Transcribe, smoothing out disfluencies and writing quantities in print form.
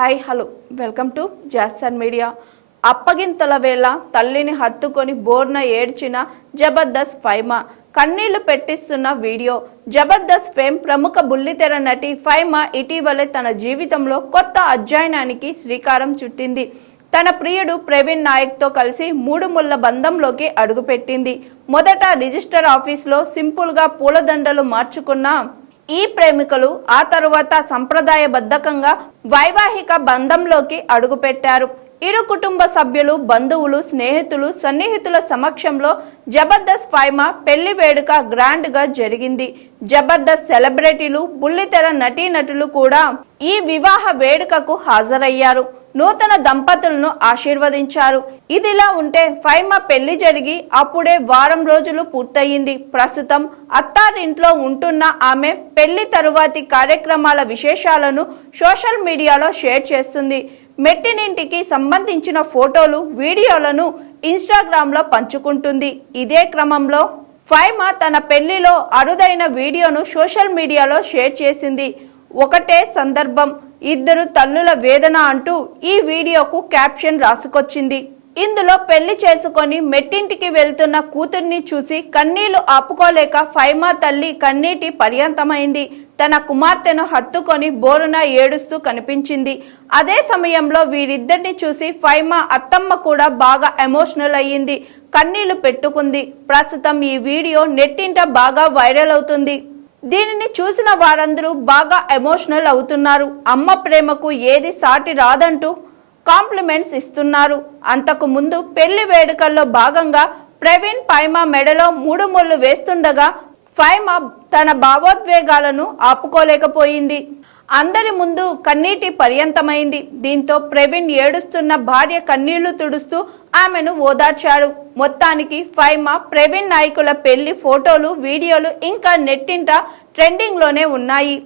Hi hello welcome to Jason media. అప్పగింతల వేళ తల్లిని హత్తుకొని బోర్న ఏడ్చిన జబర్దస్త్ ఫైమా కన్నీళ్లు పెట్టిస్తున్న వీడియో. జబర్దస్త్ ఫేమ్ ప్రముఖ బుల్లితెర నటి ఫైమా ఇటీవలే తన జీవితంలో కొత్త అధ్యాయానికి శ్రీకారం చుట్టింది. తన ప్రియుడు ప్రవీణ్ నాయక్తో కలిసి మూడు ముళ్ల బంధంలోకి అడుగుపెట్టింది. మొదట రిజిస్టర్ ఆఫీస్లో సింపుల్గా పూలదండలు మార్చుకున్న ఈ ప్రేమికులు ఆ తరువాత సంప్రదాయబద్ధకంగా వైవాహిక బంధంలోకి అడుగుపెట్టారు. ఇరు కుటుంబ సభ్యులు, బంధువులు, స్నేహితులు, సన్నిహితుల సమక్షంలో జబర్దస్త్ ఫైమా పెళ్లి వేడుక గ్రాండ్ గా జరిగింది. జబర్దస్త్ సెలబ్రిటీలు, బుల్లితెర నటీనటులు కూడా ఈ వివాహ వేడుకకు హాజరయ్యారు. నూతన దంపతులను ఆశీర్వదించారు. ఇదిలా ఉంటే ఫైమా పెళ్లి జరిగి అప్పుడే వారం రోజులు పూర్తయింది. ప్రస్తుతం అత్తారింట్లో ఉంటున్న ఆమె పెళ్లి తరువాతి కార్యక్రమాల విశేషాలను సోషల్ మీడియాలో షేర్ చేస్తుంది. మెట్టినింటికి సంబంధించిన ఫోటోలు, వీడియోలను ఇన్స్టాగ్రామ్లో పంచుకుంటుంది. ఇదే క్రమంలో ఫైమా తన పెళ్లిలో అరుదైన వీడియోను సోషల్ మీడియాలో షేర్ చేసింది. ఒకటే సందర్భం, ఇద్దరు తల్లుల వేదన అంటూ ఈ వీడియోకు క్యాప్షన్ రాసుకొచ్చింది. ఇందులో పెళ్లి చేసుకొని మెట్టింటికి వెళ్తున్న కూతుర్ని చూసి కన్నీళ్లు ఆపుకోలేక ఫైమా తల్లి కన్నీటి పర్యంతమైంది. తన కుమార్తెను హత్తుకొని బోరున ఏడుస్తూ కనిపించింది. అదే సమయంలో వీరిద్దరిని చూసి ఫైమా అత్తమ్మ కూడా బాగా ఎమోషనల్ అయ్యింది, కన్నీళ్లు పెట్టుకుంది. ప్రస్తుతం ఈ వీడియో నెట్టింట బాగా వైరల్ అవుతుంది. దీనిని చూసిన వారందరూ బాగా ఎమోషనల్ అవుతున్నారు. అమ్మ ప్రేమకు ఏది సాటి రాదంటూ కాంప్లిమెంట్స్ ఇస్తున్నారు. అంతకు ముందు పెళ్లి వేడుకల్లో భాగంగా ప్రవీణ్ ఫైమా మెడలో మూడు ముళ్ళు వేస్తుండగా ఫైమా తన భావోద్వేగాలను ఆపుకోలేకపోయింది. అందరి ముందు కన్నీటి పర్యంతమైంది. దీంతో ప్రవీణ్ ఏడుస్తున్న భార్య కన్నీళ్లు తుడుస్తూ ఆమెను ఓదార్చాడు. మొత్తానికి ఫైమా, ప్రవీణ్ నాయకుల పెళ్లి ఫోటోలు, వీడియోలు ఇంకా నెట్టింట ట్రెండింగ్ లోనే ఉన్నాయి.